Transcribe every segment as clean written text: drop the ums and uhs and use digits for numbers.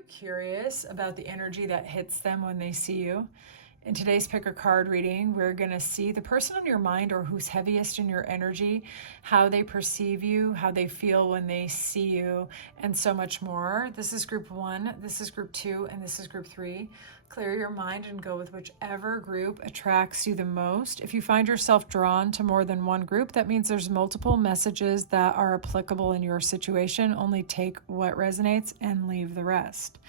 you curious about the energy that hits them when they see you? In today's pick a card reading, we're going to see the person on your mind or who's heaviest in your energy, how they perceive you, how they feel when they see you, and so much more. This is group 1, this is group 2, and this is group 3. Clear your mind and go with whichever group attracts you the most. If you find yourself drawn to more than one group, that means there's multiple messages that are applicable in your situation. Only take what resonates and leave the rest.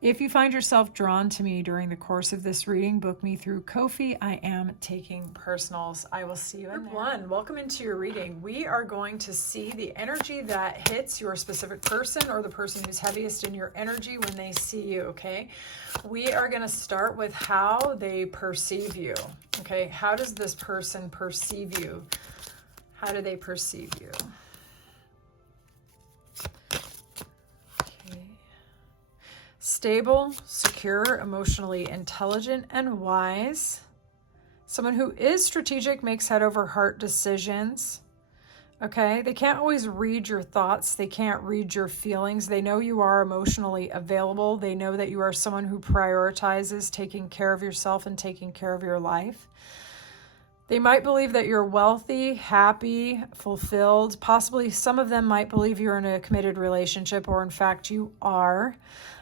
If you find yourself drawn to me during the course of this reading, book me through Ko-fi. I am taking personals. I will see you in there. 1, welcome into your reading. We are going to see the energy that hits your specific person or the person who's heaviest in your energy when they see you, okay? We are going to start with how they perceive you, okay? How does this person perceive you? How do they perceive you? Stable, secure, emotionally intelligent, and wise. Someone who is strategic, makes head over heart decisions. Okay, they can't always read your thoughts. They can't read your feelings. They know you are emotionally available. They know that you are someone who prioritizes taking care of yourself and taking care of your life. They might believe that you're wealthy, happy, fulfilled. Possibly some of them might believe you're in a committed relationship, or in fact you are.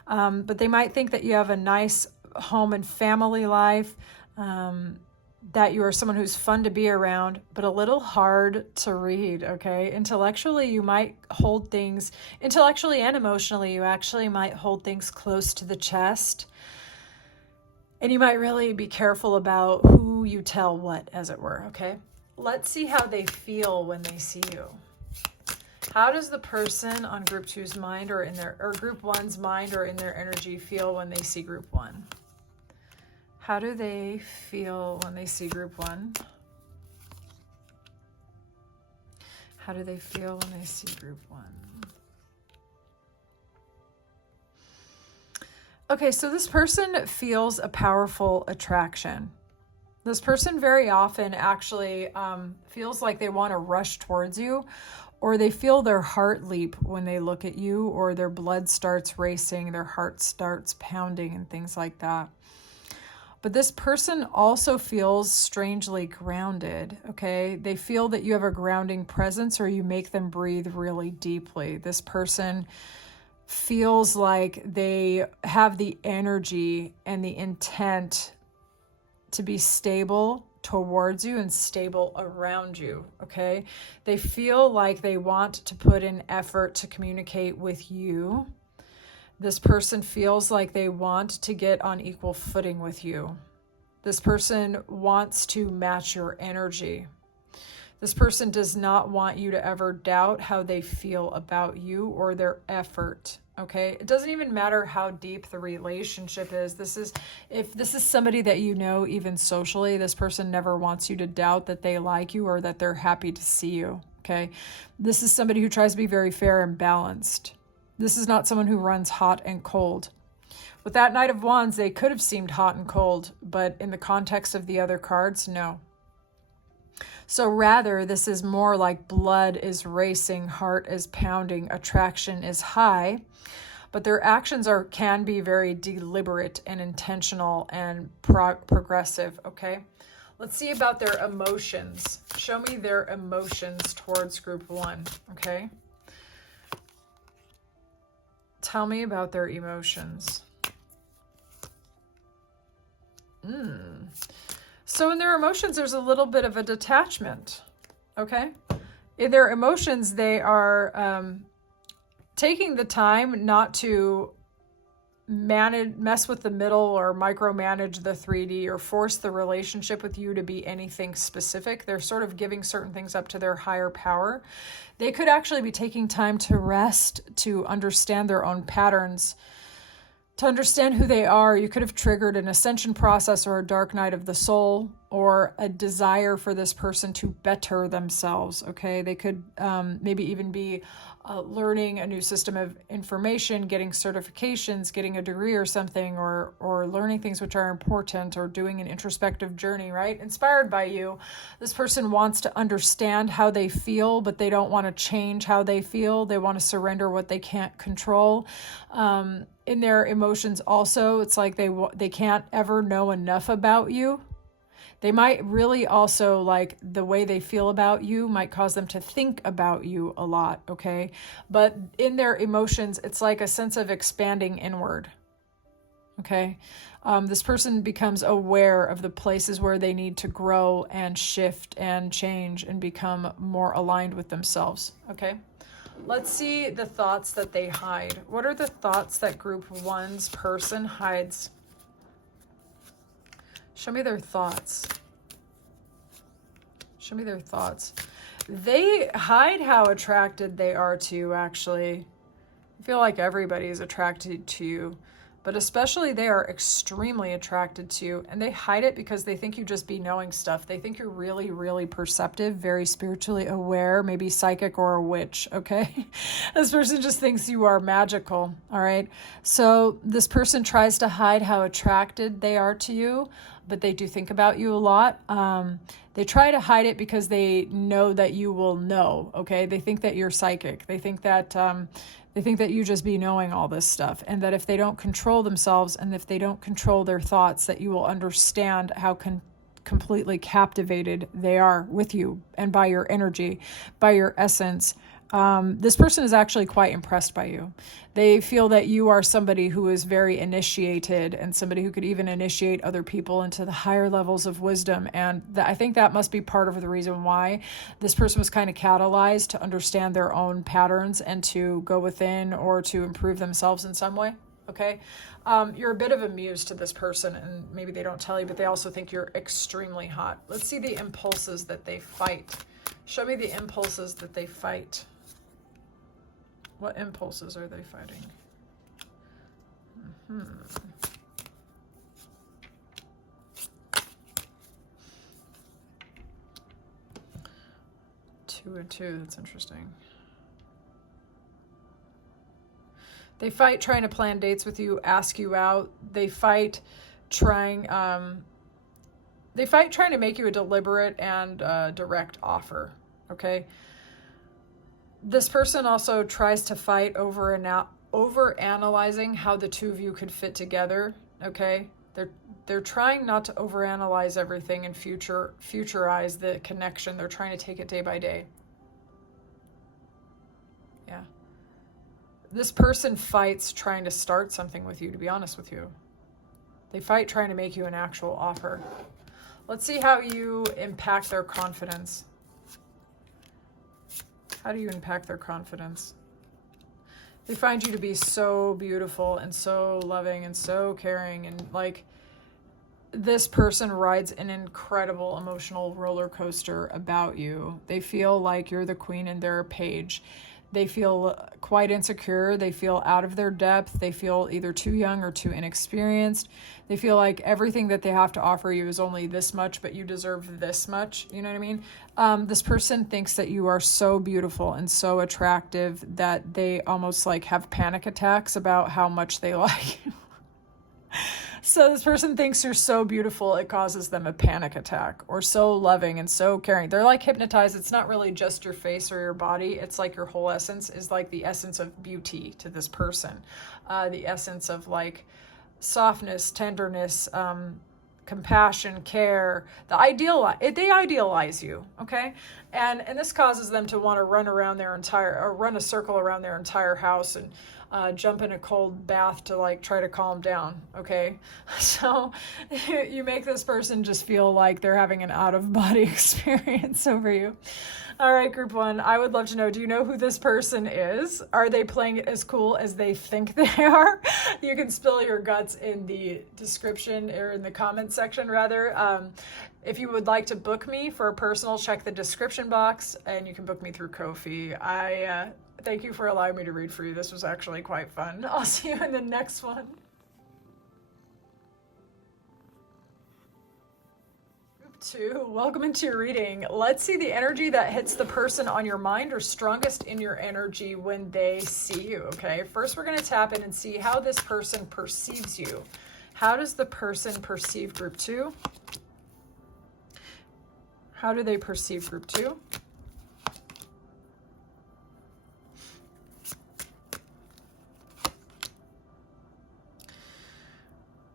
But they might think that you have a nice home and family life, that you are someone who's fun to be around, but a little hard to read, okay? Intellectually, you might hold things, intellectually and emotionally, you actually might hold things close to the chest. And you might really be careful about who you tell what, as it were, okay? Let's see how they feel when they see you. How does the person on group 2's mind or group 1's mind or in their energy feel when they see group 1? How do they feel when they see group 1? How do they feel when they see group 1? Okay, so this person feels a powerful attraction. This person very often actually feels like they want to rush towards you, or they feel their heart leap when they look at you, or their blood starts racing, their heart starts pounding and things like that. But this person also feels strangely grounded, okay? They feel that you have a grounding presence, or you make them breathe really deeply. This person feels like they have the energy and the intent to be stable towards you and stable around you, okay? They feel like they want to put in effort to communicate with you. This person feels like they want to get on equal footing with you. This person wants to match your energy. This person does not want you to ever doubt how they feel about you or their effort, okay? It doesn't even matter how deep the relationship is. If this is somebody that you know, even socially, this person never wants you to doubt that they like you or that they're happy to see you, okay? This is somebody who tries to be very fair and balanced. This is not someone who runs hot and cold. With that Knight of Wands, they could have seemed hot and cold, but in the context of the other cards, no. So rather, this is more like blood is racing, heart is pounding, attraction is high, but their actions can be very deliberate and intentional and progressive, okay? Let's see about their emotions. Show me their emotions towards group 1, okay? Tell me about their emotions. So in their emotions, there's a little bit of a detachment, okay? In their emotions, they are taking the time not to mess with the middle or micromanage the 3D or force the relationship with you to be anything specific. They're sort of giving certain things up to their higher power. They could actually be taking time to rest, to understand their own patterns, to understand who they are. You could have triggered an ascension process or a dark night of the soul or a desire for this person to better themselves, okay? They could maybe even be learning a new system of information, getting certifications, getting a degree or something, or learning things which are important, or doing an introspective journey, right? Inspired by you. This person wants to understand how they feel, but they don't want to change how they feel. They want to surrender what they can't control. in their emotions also, it's like they can't ever know enough about you. They might really also, like, the way they feel about you might cause them to think about you a lot, okay? But in their emotions, it's like a sense of expanding inward, okay? This person becomes aware of the places where they need to grow and shift and change and become more aligned with themselves, okay? Let's see the thoughts that they hide. What are the thoughts that group 1's person hides? Show me their thoughts. Show me their thoughts. They hide how attracted they are to you, actually. I feel like everybody is attracted to you, but especially they are extremely attracted to you, and they hide it because they think you just be knowing stuff. They think you're really, really perceptive, very spiritually aware, maybe psychic or a witch, okay? This person just thinks you are magical, all right? So this person tries to hide how attracted they are to you, but they do think about you a lot. They try to hide it because they know that you will know, okay? They think that you're psychic. They think that you just be knowing all this stuff, and that if they don't control themselves and if they don't control their thoughts, that you will understand how completely captivated they are with you and by your energy, by your essence. This person is actually quite impressed by you. They feel that you are somebody who is very initiated and somebody who could even initiate other people into the higher levels of wisdom. And I think that must be part of the reason why this person was kind of catalyzed to understand their own patterns and to go within or to improve themselves in some way. Okay. You're a bit of a muse to this person, and maybe they don't tell you, but they also think you're extremely hot. Let's see the impulses that they fight. Show me the impulses that they fight. What impulses are they fighting? Two and two, that's interesting. They fight trying to plan dates with you, ask you out. They fight trying to make you a deliberate and direct offer, okay? This person also tries to fight over analyzing how the two of you could fit together, okay? They're trying not to overanalyze everything and futurize the connection. They're trying to take it day by day. Yeah. This person fights trying to start something with you, to be honest with you. They fight trying to make you an actual offer. Let's see how you impact their confidence. How do you impact their confidence? They find you to be so beautiful and so loving and so caring, and like, this person rides an incredible emotional roller coaster about you. They feel like you're the queen and they're a page. They feel quite insecure. They feel out of their depth. They feel either too young or too inexperienced. They feel like everything that they have to offer you is only this much, but you deserve this much. You know what I mean? This person thinks that you are so beautiful and so attractive that they almost like have panic attacks about how much they like you. So this person thinks you're so beautiful, it causes them a panic attack, or so loving and so caring. They're like hypnotized. It's not really just your face or your body. It's like your whole essence is like the essence of beauty to this person. The essence of like softness, tenderness, compassion, care. They idealize you, okay? And this causes them to want to run a circle around their entire house and jump in a cold bath to like try to calm down, okay? So you make this person just feel like they're having an out-of-body experience over you. All right, group one, I would love to know, do you know who this person is? Are they playing it as cool as they think they are? You can spill your guts in the description, or in the comment section rather. If you would like to book me for a personal, check the description box, and you can book me through Ko-fi. Thank you for allowing me to read for you. This was actually quite fun. I'll see you in the next one. Group two, welcome into your reading. Let's see the energy that hits the person on your mind or strongest in your energy when they see you, okay? First, we're going to tap in and see how this person perceives you. How does the person perceive group two? How do they perceive group two?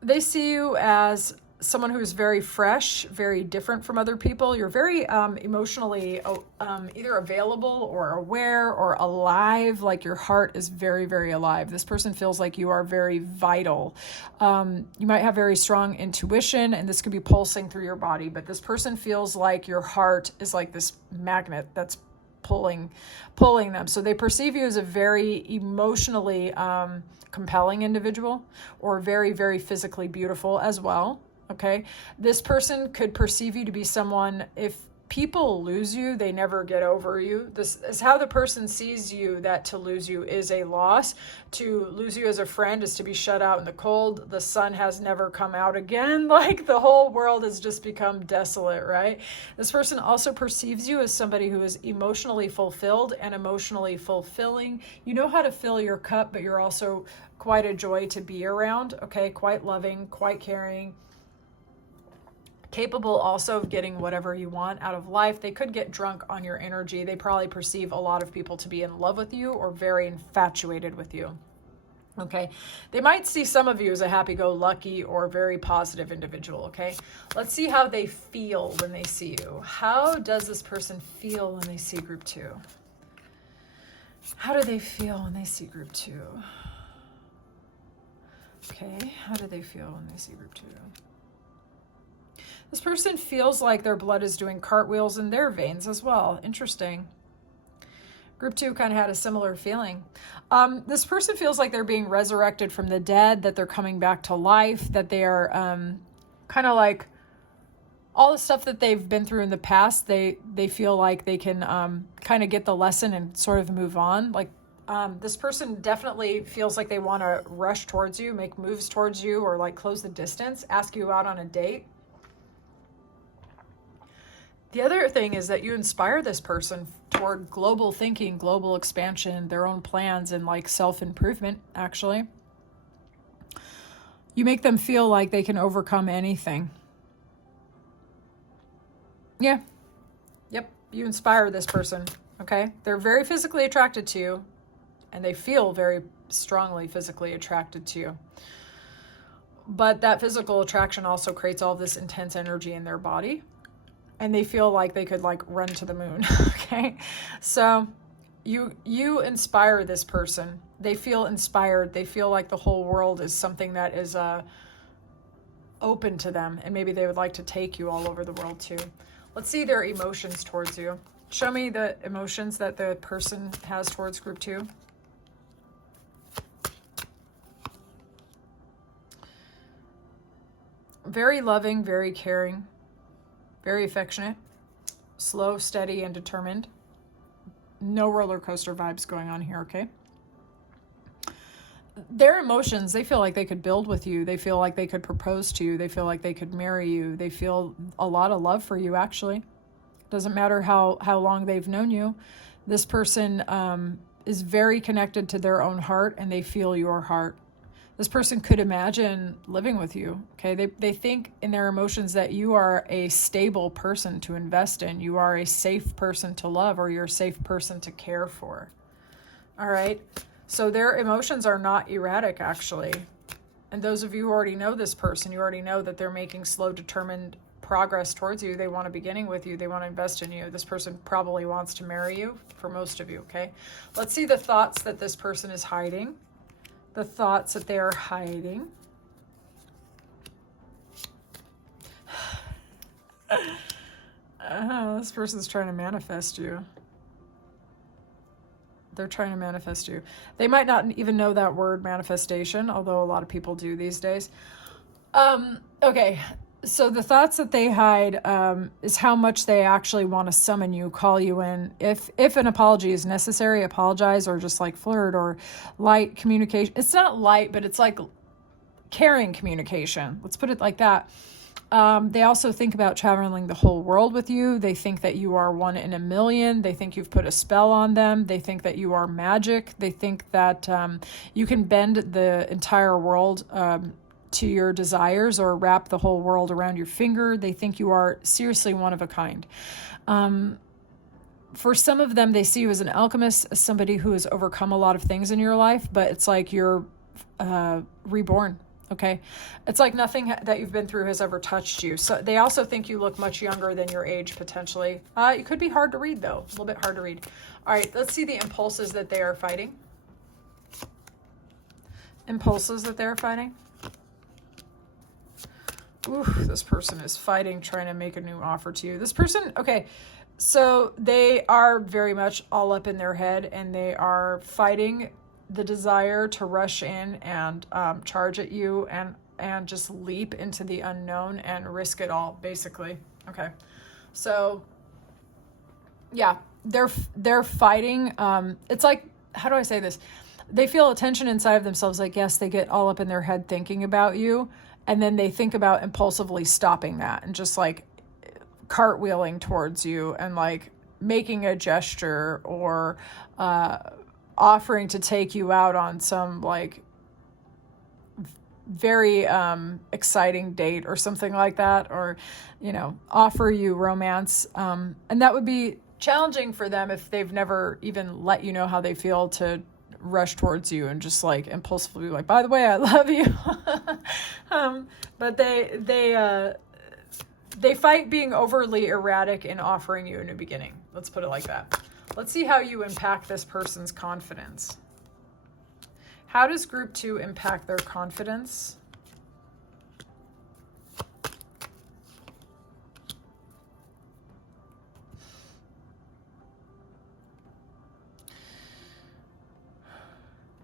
They see you as someone who's very fresh, very different from other people. You're very emotionally either available or aware or alive. Like your heart is very, very alive. This person feels like you are very vital. You might have very strong intuition, and this could be pulsing through your body, but this person feels like your heart is like this magnet that's pulling them. So they perceive you as a very emotionally compelling individual, or very, very physically beautiful as well. Okay. This person could perceive you to be someone, if people lose you, they never get over you. This is how the person sees you, that to lose you is a loss. To lose you as a friend is to be shut out in the cold. The sun has never come out again. Like the whole world has just become desolate, right? This person also perceives you as somebody who is emotionally fulfilled and emotionally fulfilling. You know how to fill your cup, but you're also quite a joy to be around. Okay. Quite loving, quite caring, capable also of getting whatever you want out of life. They could get drunk on your energy. They probably perceive a lot of people to be in love with you or very infatuated with you. Okay. They might see some of you as a happy-go-lucky or very positive individual. Okay. Let's see how they feel when they see you. How does this person feel when they see group 2? How do they feel when they see group 2? Okay. How do they feel when they see group 2? This person feels like their blood is doing cartwheels in their veins as well. Interesting. Group 2 kind of had a similar feeling. This person feels like they're being resurrected from the dead, that they're coming back to life, that they are kind of like all the stuff that they've been through in the past. They feel like they can kind of get the lesson and sort of move on. Like this person definitely feels like they want to rush towards you, make moves towards you, or like close the distance, ask you out on a date. The other thing is that you inspire this person toward global thinking, global expansion, their own plans, and like self-improvement, actually. You make them feel like they can overcome anything. Yeah. Yep. You inspire this person. Okay. They're very physically attracted to you, and they feel very strongly physically attracted to you. But that physical attraction also creates all this intense energy in their body. And they feel like they could like run to the moon. Okay. So you inspire this person. They feel inspired. They feel like the whole world is something that is open to them. And maybe they would like to take you all over the world too. Let's see their emotions towards you. Show me the emotions that the person has towards group 2. Very loving, very caring. Very affectionate, slow, steady, and determined. No roller coaster vibes going on here, okay? Their emotions, they feel like they could build with you. They feel like they could propose to you. They feel like they could marry you. They feel a lot of love for you, actually. Doesn't matter how long they've known you. This person is very connected to their own heart, and they feel your heart. This person could imagine living with you, okay? They think in their emotions that you are a stable person to invest in. You are a safe person to love, or you're a safe person to care for, all right? So their emotions are not erratic, actually. And those of you who already know this person, you already know that they're making slow, determined progress towards you. They want a beginning with you. They want to invest in you. This person probably wants to marry you, for most of you, okay? Let's see the thoughts that this person is hiding. The thoughts that they are hiding. This person's trying to manifest you. They're trying to manifest you. They might not even know that word, manifestation, although a lot of people do these days. Okay, so the thoughts that they hide is how much they actually want to summon you, call you in. If an apology is necessary, apologize, or just like flirt or light communication. It's not light, but it's like caring communication. Let's put it like that. They also think about traveling the whole world with you. They think that you are one in a million. They think you've put a spell on them. They think that you are magic. They think that you can bend the entire world to your desires, or wrap the whole world around your finger. They think you are seriously one of a kind. For some of them, they see you as an alchemist, as somebody who has overcome a lot of things in your life, but it's like you're reborn. Okay. It's like nothing that you've been through has ever touched you. So they also think you look much younger than your age, potentially. It could be hard to read, though. A little bit hard to read. All right. Let's see the impulses that they are fighting. Impulses that they're fighting. Ooh, this person is fighting, trying to make a new offer to you. This person, okay. So they are very much all up in their head, and they are fighting the desire to rush in and charge at you and just leap into the unknown and risk it all, basically. Okay. So yeah, they're fighting. It's like, how do I say this? They feel a tension inside of themselves. Like, yes, they get all up in their head thinking about you. And then they think about impulsively stopping that and just like cartwheeling towards you and like making a gesture or offering to take you out on some like very exciting date or something like that, or, you know, offer you romance. And that would be challenging for them if they've never even let you know how they feel to rush towards you and just like impulsively like, by the way, I love you. But they fight being overly erratic in offering you in the beginning. Let's put it like that. Let's see how you impact this person's confidence. How does group 2 impact their confidence?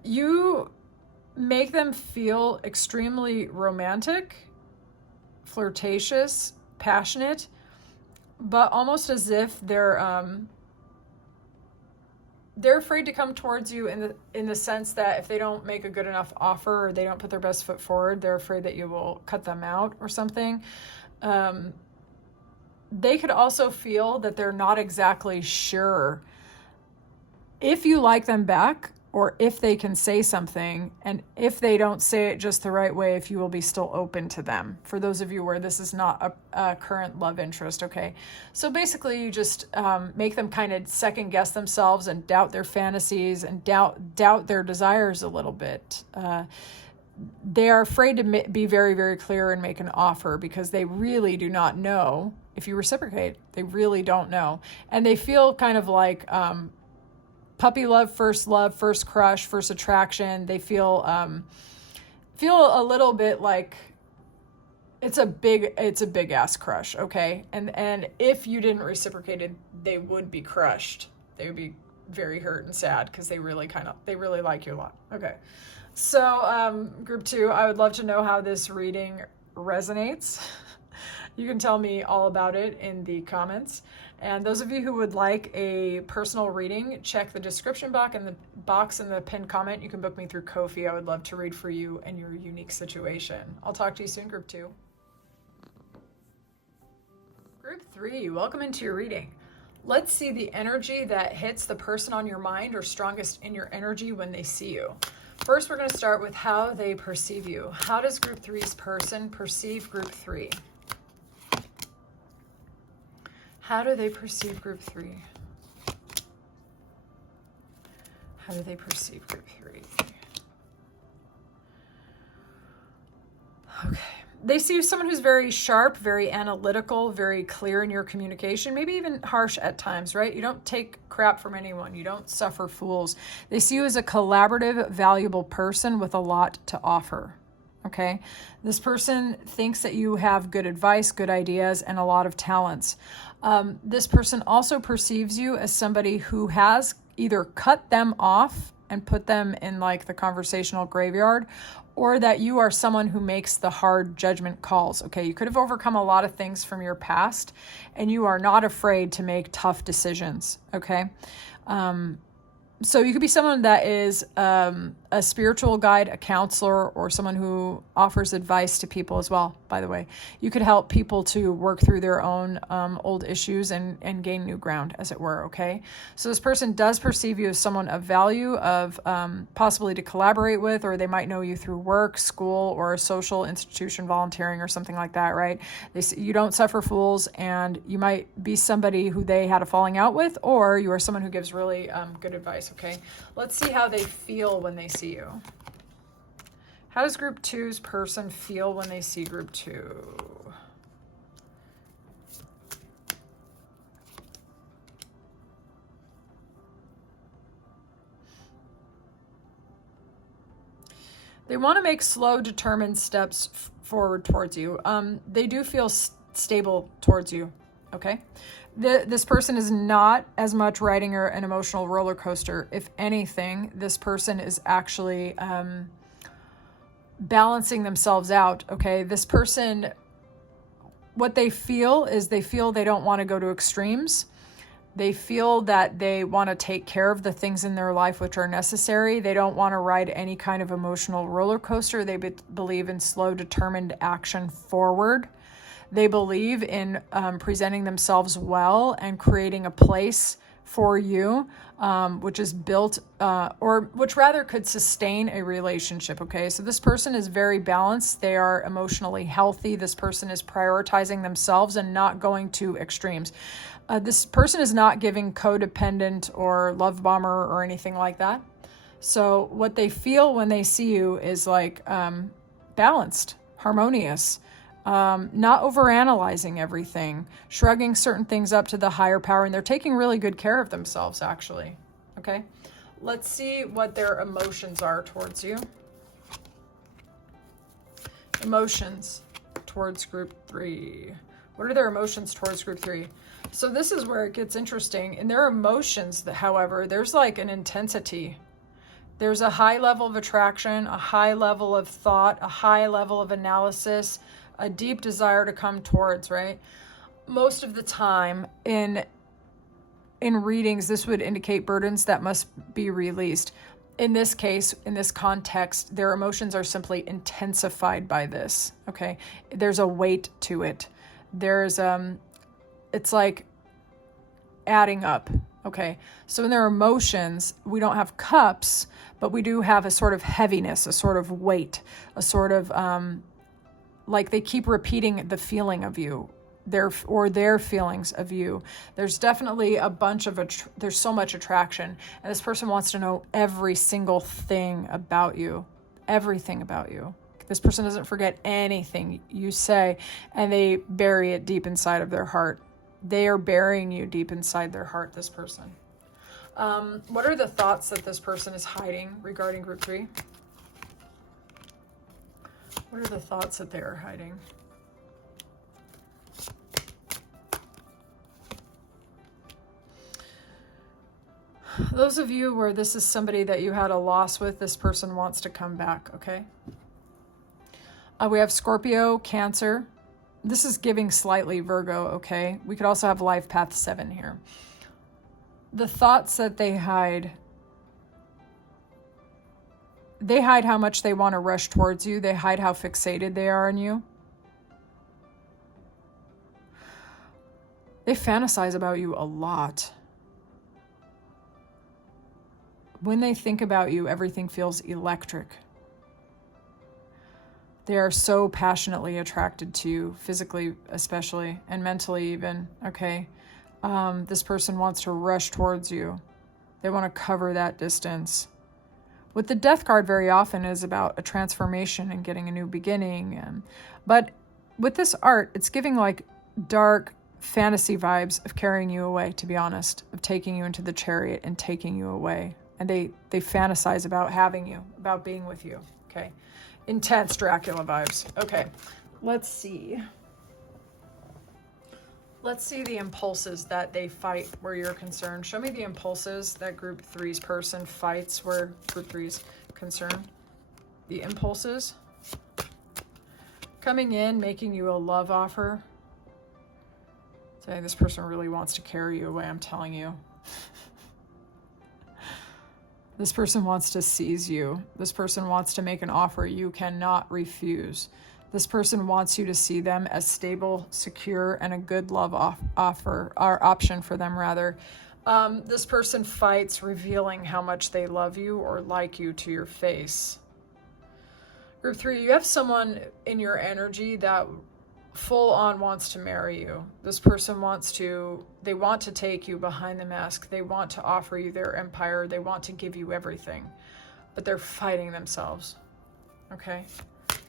You make them feel extremely romantic, flirtatious, passionate, but almost as if they're afraid to come towards you in the sense that if they don't make a good enough offer or they don't put their best foot forward, they're afraid that you will cut them out or something. They could also feel that they're not exactly sure if you like them back, or if they can say something, and if they don't say it just the right way, if you will be still open to them. For those of you where this is not a current love interest, okay? So basically you just make them kind of second guess themselves and doubt their fantasies and doubt their desires a little bit. They are afraid to be very, very clear and make an offer because they really do not know if you reciprocate. They really don't know. And they feel kind of like puppy love, first crush, first attraction. They feel a little bit like it's a big ass crush, okay? And if you didn't reciprocate it, they would be crushed. They would be very hurt and sad because they really like you a lot. Okay. So group 2, I would love to know how this reading resonates. You can tell me all about it in the comments. And those of you who would like a personal reading, check the description box and the box in the pinned comment. You can book me through Ko-fi. I would love to read for you and your unique situation. I'll talk to you soon, group 2. Group 3, welcome into your reading. Let's see the energy that hits the person on your mind or strongest in your energy when they see you. First, we're going to start with how they perceive you. How does group 3's person perceive group 3? How do they perceive group 3? How do they perceive group 3? Okay. They see you as someone who's very sharp, very analytical, very clear in your communication, maybe even harsh at times, right? You don't take crap from anyone. You don't suffer fools. They see you as a collaborative, valuable person with a lot to offer. Okay. This person thinks that you have good advice, good ideas, and a lot of talents. This person also perceives you as somebody who has either cut them off and put them in like the conversational graveyard, or that you are someone who makes the hard judgment calls. Okay. You could have overcome a lot of things from your past and you are not afraid to make tough decisions. Okay. So you could be someone that is a spiritual guide, a counselor, or someone who offers advice to people as well, by the way. You could help people to work through their own old issues and gain new ground, as it were, okay? So this person does perceive you as someone of value, of possibly to collaborate with, or they might know you through work, school, or a social institution, volunteering, or something like that, right? You don't suffer fools, and you might be somebody who they had a falling out with, or you are someone who gives really good advice, okay? Let's see how they feel when they see you. How does group two's person feel when they see group two? They want to make slow, determined steps forward towards you. They do feel stable towards you, okay? This person is not as much riding an emotional roller coaster. If anything, this person is actually balancing themselves out, okay? This person, what they feel is they don't want to go to extremes. They feel that they want to take care of the things in their life which are necessary. They don't want to ride any kind of emotional roller coaster. They believe in slow, determined action forward. They believe in presenting themselves well and creating a place for you, which is built, or which rather could sustain a relationship, okay? So this person is very balanced. They are emotionally healthy. This person is prioritizing themselves and not going to extremes. This person is not giving codependent or love bomber or anything like that. So what they feel when they see you is like balanced, harmonious, not overanalyzing everything, shrugging certain things up to the higher power, and they're taking really good care of themselves, actually. Okay, let's see what their emotions are towards you. Emotions towards group three. What are their emotions towards group three? So this is where it gets interesting. In their emotions, however, there's like an intensity. There's a high level of attraction, a high level of thought, a high level of analysis, a deep desire to come towards, right? Most of the time in readings, this would indicate burdens that must be released. In this case, in this context, their emotions are simply intensified by this, okay? There's a weight to it. There's it's like adding up, okay? So in their emotions, we don't have cups, but we do have a sort of heaviness, a sort of weight, a sort of like they keep repeating the feeling of you, their feelings of you. There's definitely a bunch of there's so much attraction, and this person wants to know every single thing about you, everything about you. This person doesn't forget anything you say, and they bury it deep inside of their heart. They are burying you deep inside their heart, this person. What are the thoughts that this person is hiding regarding group three? What are the thoughts that they are hiding? Those of you where this is somebody that you had a loss with, this person wants to come back, okay? We have Scorpio, Cancer. This is giving slightly Virgo, okay? We could also have Life Path 7 here. The thoughts that they hide how much they want to rush towards you. They hide how fixated they are on you. They fantasize about you a lot. When they think about you, everything feels electric. They are so passionately attracted to you, physically especially, and mentally even, okay? This person wants to rush towards you. They want to cover that distance. With the Death card, very often is about a transformation and getting a new beginning. But with this art, it's giving like dark fantasy vibes of carrying you away, to be honest, of taking you into the chariot and taking you away. And they fantasize about having you, about being with you, okay? Intense Dracula vibes. Okay, let's see. Let's see the impulses that they fight where you're concerned. Show me the impulses that group three's person fights where group three's concerned. The impulses. Coming in, making you a love offer. Saying this person really wants to carry you away, I'm telling you. This person wants to seize you. This person wants to make an offer you cannot refuse. This person wants you to see them as stable, secure, and a good love offer, or option for them, rather. This person fights revealing how much they love you or like you to your face. Group three, you have someone in your energy that full on wants to marry you. This person they want to take you behind the mask. They want to offer you their empire. They want to give you everything, but they're fighting themselves. Okay.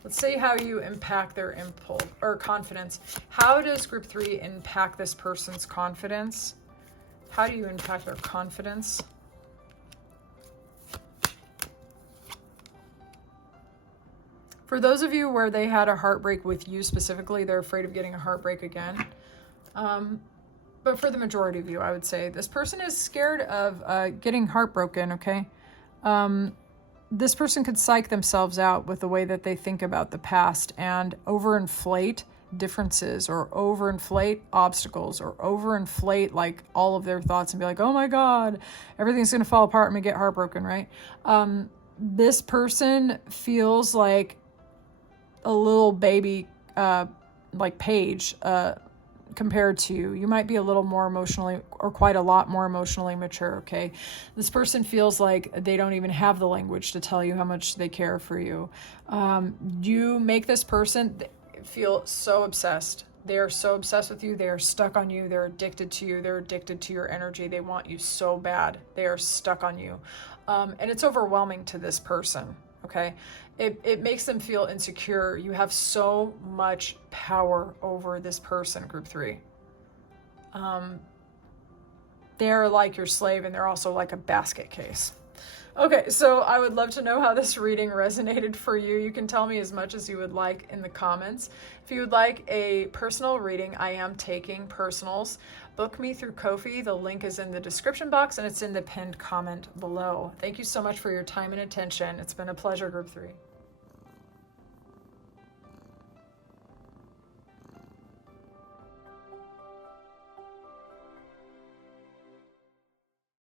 Let's see how you impact their impulse or confidence. How does group 3 impact this person's confidence? How do you impact their confidence? For those of you where they had a heartbreak with you specifically, they're afraid of getting a heartbreak again. But for the majority of you, I would say this person is scared of getting heartbroken, okay? This person could psych themselves out with the way that they think about the past and overinflate differences or overinflate obstacles or overinflate like all of their thoughts and be like, oh my God, everything's going to fall apart and we get heartbroken, right? This person feels like a little baby, like Paige, compared to you. You might be a little more emotionally or quite a lot more emotionally mature, okay? This person feels like they don't even have the language to tell you how much they care for you. You make this person feel so obsessed. They are so obsessed with you. They are stuck on you. They're addicted to you. They're addicted to your energy. They want you so bad. They are stuck on you. And it's overwhelming to this person, okay? It makes them feel insecure. You have so much power over this person, group 3. They're like your slave, and they're also like a basket case. Okay, so I would love to know how this reading resonated for you. You can tell me as much as you would like in the comments. If you would like a personal reading, I am taking personals. Book me through Ko-fi. The link is in the description box, and it's in the pinned comment below. Thank you so much for your time and attention. It's been a pleasure, group 3.